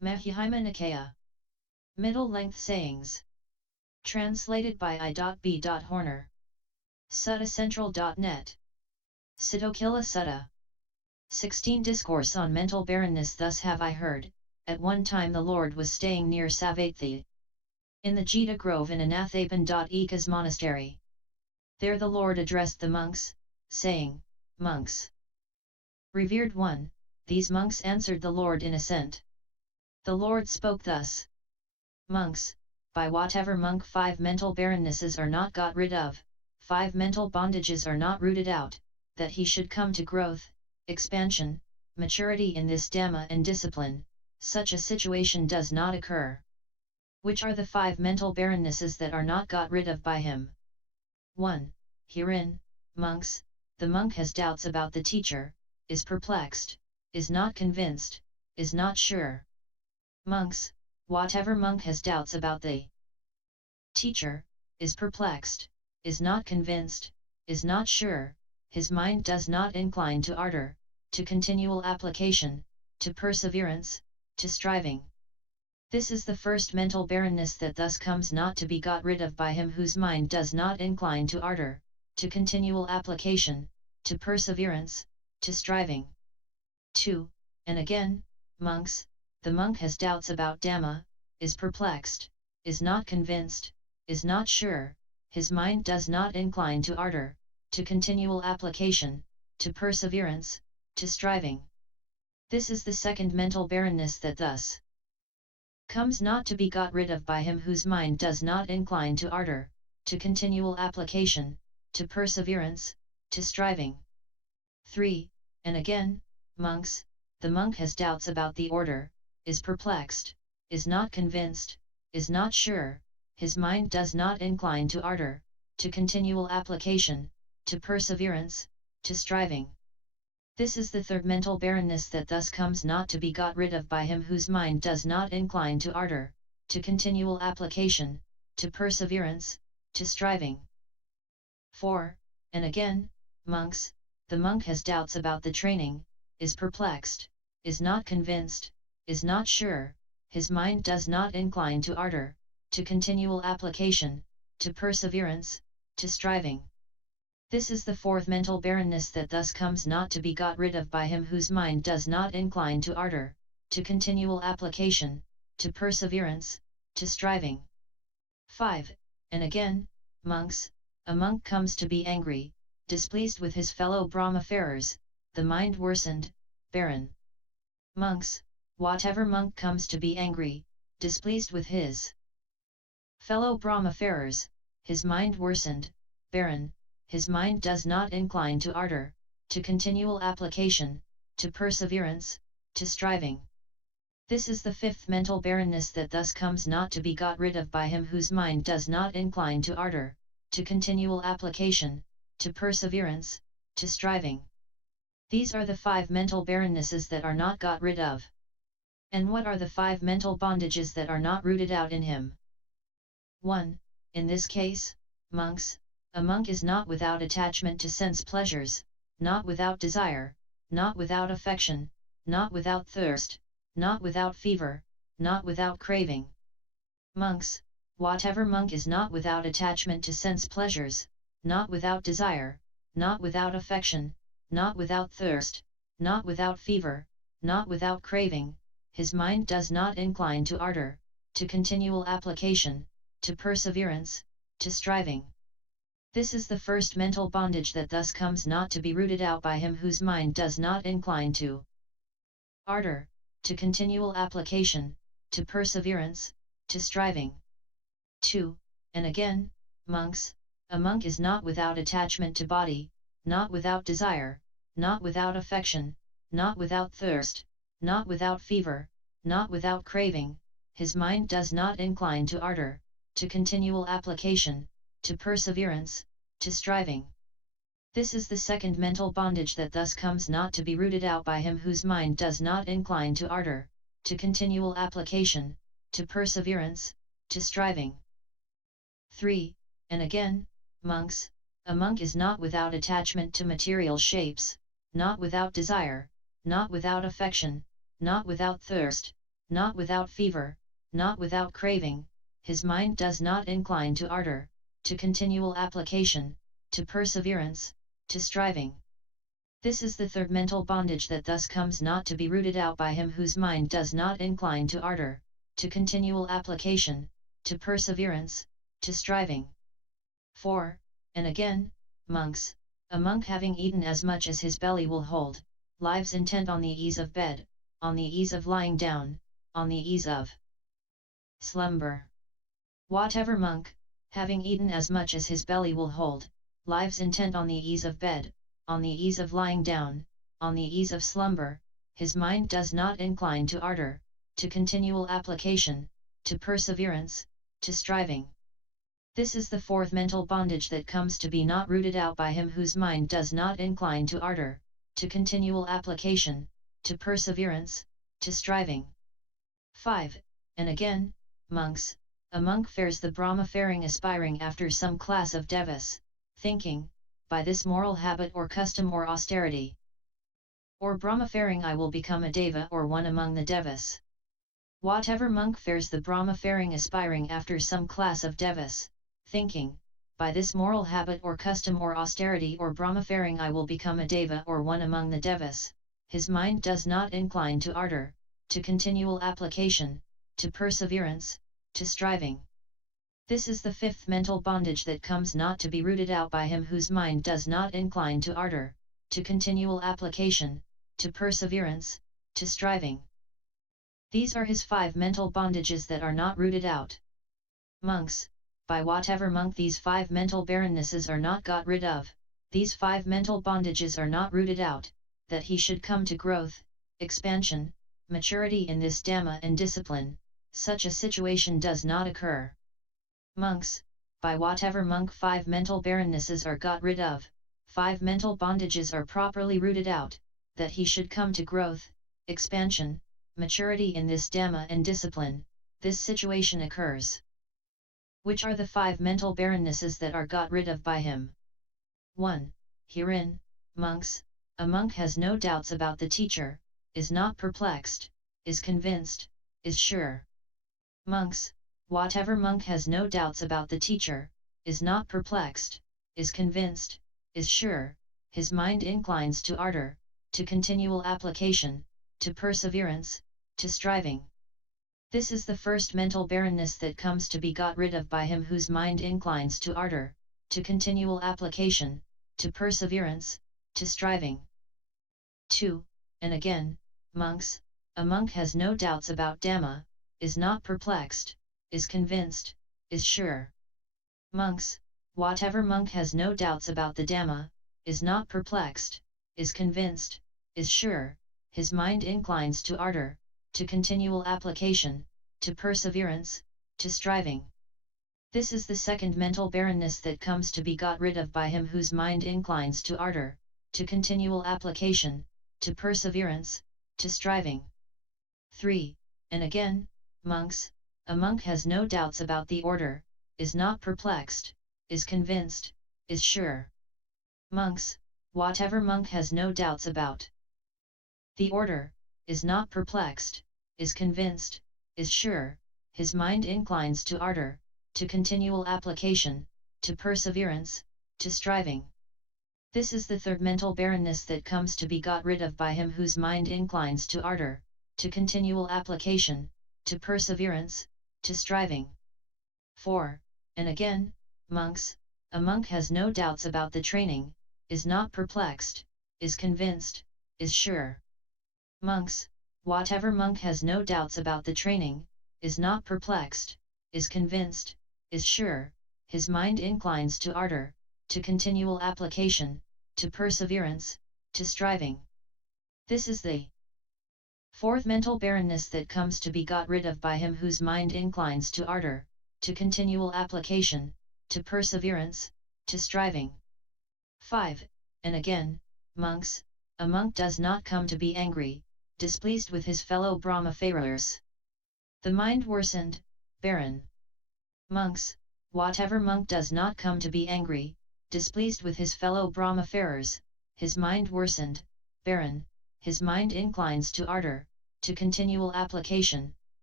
Mahihima Nikaya. Middle-length sayings. Translated by I.B.Horner. SuttaCentral.net. Siddhokila Sutta. 16 Discourse on mental barrenness. Thus have I heard, at one time the Lord was staying near Savatthi, in the Jita Grove in Anathapan.Eka's monastery. There the Lord addressed the monks, saying, Monks, revered one, these monks answered the Lord in assent. The Lord spoke thus. Monks, by whatever monk 5 mental barrennesses are not got rid of, 5 mental bondages are not rooted out, that he should come to growth, expansion, maturity in this Dhamma and discipline, such a situation does not occur. Which are the 5 mental barrennesses that are not got rid of by him? 1. Herein, monks, the monk has doubts about the teacher, is perplexed, is not convinced, is not sure. Monks, whatever monk has doubts about the teacher, is perplexed, is not convinced, is not sure, his mind does not incline to ardour, to continual application, to perseverance, to striving. This is the first mental barrenness that thus comes not to be got rid of by him whose mind does not incline to ardour, to continual application, to perseverance, to striving. 2. And again, monks, the monk has doubts about Dhamma, is perplexed, is not convinced, is not sure, his mind does not incline to ardour, to continual application, to perseverance, to striving. This is the second mental barrenness that thus comes not to be got rid of by him whose mind does not incline to ardour, to continual application, to perseverance, to striving. 3. And again, monks, the monk has doubts about the order, is perplexed, is not convinced, is not sure, his mind does not incline to ardour, to continual application, to perseverance, to striving. This is the third mental barrenness that thus comes not to be got rid of by him whose mind does not incline to ardour, to continual application, to perseverance, to striving. 4. And again, monks, the monk has doubts about the training, is perplexed, is not convinced, is not sure, his mind does not incline to ardour, to continual application, to perseverance, to striving. This is the fourth mental barrenness that thus comes not to be got rid of by him whose mind does not incline to ardour, to continual application, to perseverance, to striving. 5. And again, monks, a monk comes to be angry, displeased with his fellow Brahmafarers, the mind worsened, barren. Monks, whatever monk comes to be angry, displeased with his fellow Brahmafarers, his mind worsened, barren, his mind does not incline to ardour, to continual application, to perseverance, to striving. This is the fifth mental barrenness that thus comes not to be got rid of by him whose mind does not incline to ardour, to continual application, to perseverance, to striving. These are the 5 mental barrennesses that are not got rid of. And what are the 5 mental bondages that are not rooted out in him? 1. In this case, monks, a monk is not without attachment to sense pleasures, not without desire, not without affection, not without thirst, not without fever, not without craving. Monks, whatever monk is not without attachment to sense pleasures, not without desire, not without affection, not without thirst, not without fever, not without craving, his mind does not incline to ardour, to continual application, to perseverance, to striving. This is the first mental bondage that thus comes not to be rooted out by him whose mind does not incline to ardour, to continual application, to perseverance, to striving. 2. And again, monks, a monk is not without attachment to body, not without desire, not without affection, not without thirst, not without fever, not without craving, his mind does not incline to ardour, to continual application, to perseverance, to striving. This is the second mental bondage that thus comes not to be rooted out by him whose mind does not incline to ardour, to continual application, to perseverance, to striving. 3. And again, monks, a monk is not without attachment to material shapes, not without desire, not without affection, not without thirst, not without fever, not without craving, his mind does not incline to ardour, to continual application, to perseverance, to striving. This is the third mental bondage that thus comes not to be rooted out by him whose mind does not incline to ardour, to continual application, to perseverance, to striving. 4. And again, monks, a monk having eaten as much as his belly will hold, lives intent on the ease of bed, on the ease of lying down, on the ease of slumber. Whatever monk, having eaten as much as his belly will hold, lives intent on the ease of bed, on the ease of lying down, on the ease of slumber, his mind does not incline to ardour, to continual application, to perseverance, to striving. This is the fourth mental bondage that comes to be not rooted out by him whose mind does not incline to ardour, to continual application, to perseverance, to striving. 5. And again, monks, a monk fares the Brahma faring aspiring after some class of devas, thinking, by this moral habit or custom or austerity, or Brahma faring I will become a deva or one among the devas. Whatever monk fares the Brahma faring aspiring after some class of devas, thinking, by this moral habit or custom or austerity or Brahma faring I will become a deva or one among the devas, his mind does not incline to ardour, to continual application, to perseverance, to striving. This is the fifth mental bondage that comes not to be rooted out by him whose mind does not incline to ardour, to continual application, to perseverance, to striving. These are his 5 mental bondages that are not rooted out. Monks, by whatever monk these 5 mental barrennesses are not got rid of, these 5 mental bondages are not rooted out, that he should come to growth, expansion, maturity in this Dhamma and discipline, such a situation does not occur. Monks, by whatever monk 5 mental barrennesses are got rid of, 5 mental bondages are properly rooted out, that he should come to growth, expansion, maturity in this Dhamma and discipline, this situation occurs. Which are the 5 mental barrennesses that are got rid of by him? 1. Herein, monks, a monk has no doubts about the teacher, is not perplexed, is convinced, is sure. Monks, whatever monk has no doubts about the teacher, is not perplexed, is convinced, is sure, his mind inclines to ardour, to continual application, to perseverance, to striving. This is the first mental barrenness that comes to be got rid of by him whose mind inclines to ardour, to continual application, to perseverance, to striving. 2. And again, monks, a monk has no doubts about Dhamma, is not perplexed, is convinced, is sure. Monks, whatever monk has no doubts about the Dhamma, is not perplexed, is convinced, is sure, his mind inclines to ardour, to continual application, to perseverance, to striving. This is the second mental barrenness that comes to be got rid of by him whose mind inclines to ardour, to continual application, to perseverance, to striving. 3. And again, monks, a monk has no doubts about the order, is not perplexed, is convinced, is sure. Monks, whatever monk has no doubts about the order, is not perplexed, is convinced, is sure, his mind inclines to ardour, to continual application, to perseverance, to striving. This is the third mental barrenness that comes to be got rid of by him whose mind inclines to ardour, to continual application, to perseverance, to striving. 4. And again, monks, a monk has no doubts about the training, is not perplexed, is convinced, is sure. Monks, whatever monk has no doubts about the training, is not perplexed, is convinced, is sure, his mind inclines to ardour, to continual application, to perseverance, to striving. This is the fourth mental barrenness that comes to be got rid of by him whose mind inclines to ardour, to continual application, to perseverance, to striving. 5. And again, monks, a monk does not come to be angry, displeased with his fellow Brahmafarers. The mind worsened, barren. Monks, whatever monk does not come to be angry, displeased with his fellow Brahmafarers, his mind worsened, barren, his mind inclines to ardour, to continual application,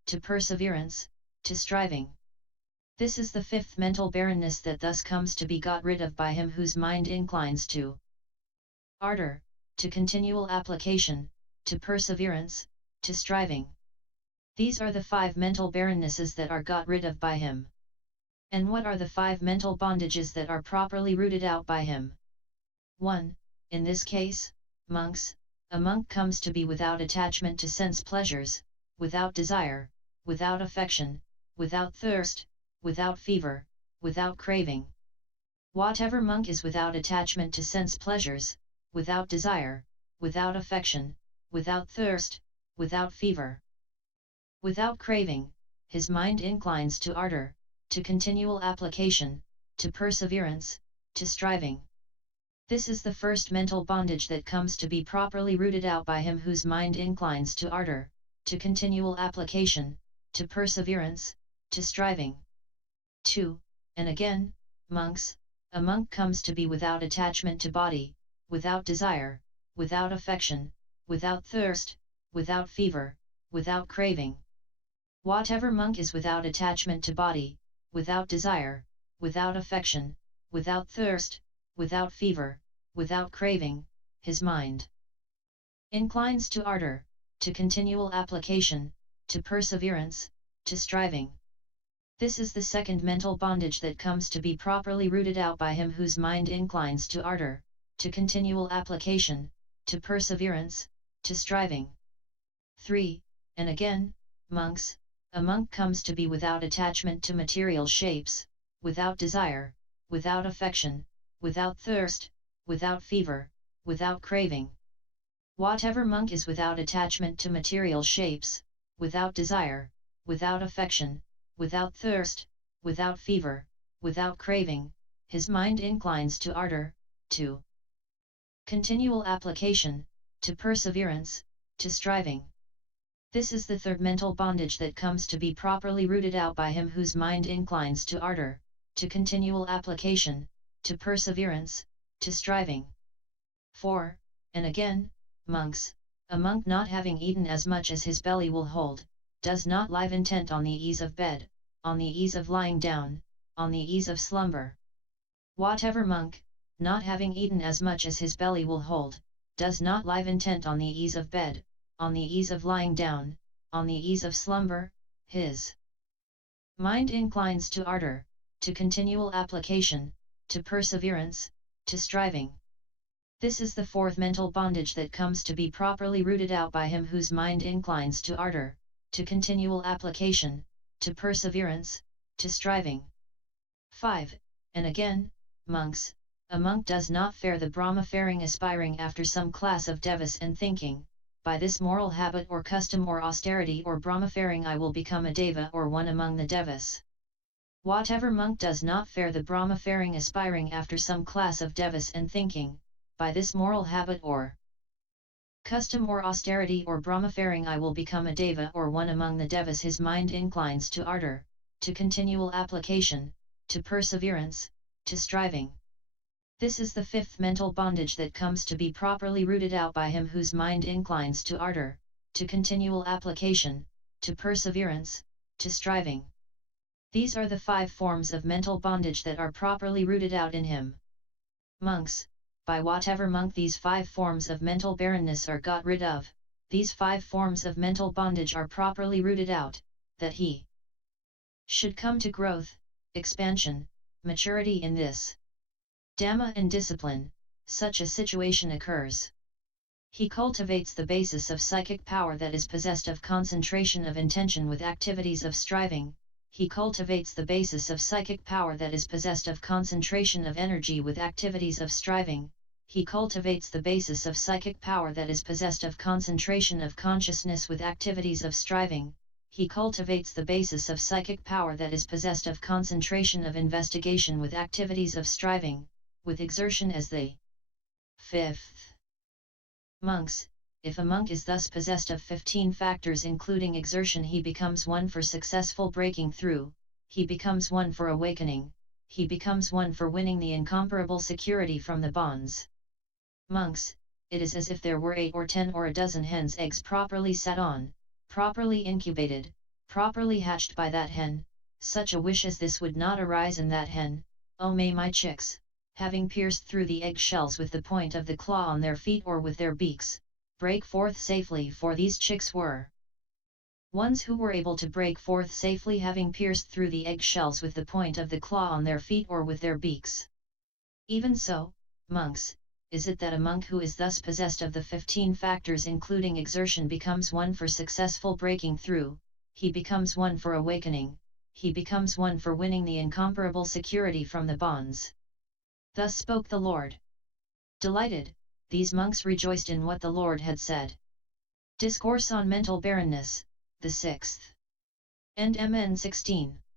to perseverance, to striving. This is the fifth mental barrenness that thus comes to be got rid of by him whose mind inclines to ardour, to continual application, to perseverance, to striving. These are the 5 mental barrennesses that are got rid of by him. And what are the 5 mental bondages that are properly rooted out by him? 1. In this case, monks, a monk comes to be without attachment to sense pleasures, without desire, without affection, without thirst, without fever, without craving. Whatever monk is without attachment to sense pleasures, without desire, without affection, without thirst, without fever, without craving, his mind inclines to ardour, to continual application, to perseverance, to striving. This is the first mental bondage that comes to be properly rooted out by him whose mind inclines to ardour, to continual application, to perseverance, to striving. 2. And again, monks, a monk comes to be without attachment to body, without desire, without affection, without thirst, without fever, without craving. Whatever monk is without attachment to body, without desire, without affection, without thirst, without fever, without craving, his mind inclines to ardour, to continual application, to perseverance, to striving. This is the second mental bondage that comes to be properly rooted out by him whose mind inclines to ardour, to continual application, to perseverance, to striving. 3. And again, monks, a monk comes to be without attachment to material shapes, without desire, without affection, without thirst, without fever, without craving. Whatever monk is without attachment to material shapes, without desire, without affection, without thirst, without fever, without craving, his mind inclines to ardour, to continual application, to perseverance, to striving. This is the third mental bondage that comes to be properly rooted out by him whose mind inclines to ardour, to continual application, to perseverance, to striving. 4. And again, monks, a monk not having eaten as much as his belly will hold, does not live intent on the ease of bed, on the ease of lying down, on the ease of slumber. Whatever monk, not having eaten as much as his belly will hold, does not live intent on the ease of bed, on the ease of lying down, on the ease of slumber, his mind inclines to ardour, to continual application, to perseverance, to striving. This is the fourth mental bondage that comes to be properly rooted out by him whose mind inclines to ardour, to continual application, to perseverance, to striving. 5. And again, monks, a monk does not fare the Brahma faring aspiring after some class of devas and thinking, by this moral habit or custom or austerity or Brahma faring I will become a deva or one among the devas. Whatever monk does not fare the Brahma faring aspiring after some class of devas and thinking, by this moral habit or custom or austerity or Brahma faring I will become a deva or one among the devas, his mind inclines to ardour, to continual application, to perseverance, to striving. This is the fifth mental bondage that comes to be properly rooted out by him whose mind inclines to ardour, to continual application, to perseverance, to striving. These are the 5 forms of mental bondage that are properly rooted out in him. Monks, by whatever monk these 5 forms of mental barrenness are got rid of, these 5 forms of mental bondage are properly rooted out, that he should come to growth, expansion, maturity in this Dhamma and discipline, such a situation occurs. He cultivates the basis of psychic power that is possessed of concentration of intention with activities of striving. He cultivates the basis of psychic power that is possessed of concentration of energy with activities of striving. He cultivates the basis of psychic power that is possessed of concentration of consciousness with activities of striving. He cultivates the basis of psychic power that is possessed of concentration of investigation with activities of striving, with exertion as the 5th. Monks, if a monk is thus possessed of 15 factors including exertion, he becomes one for successful breaking through, he becomes one for awakening, he becomes one for winning the incomparable security from the bonds. Monks, it is as if there were 8 or 10 or a dozen hens' eggs properly set on, properly incubated, properly hatched by that hen, such a wish as this would not arise in that hen. Oh, may my chicks, having pierced through the egg shells with the point of the claw on their feet or with their beaks, break forth safely, for these chicks were ones who were able to break forth safely, having pierced through the egg shells with the point of the claw on their feet or with their beaks. Even so, monks, is it that a monk who is thus possessed of the 15 factors including exertion becomes one for successful breaking through, he becomes one for awakening, he becomes one for winning the incomparable security from the bonds. Thus spoke the Lord. Delighted, these monks rejoiced in what the Lord had said. Discourse on Mental Barrenness, the 6th. End MN 16.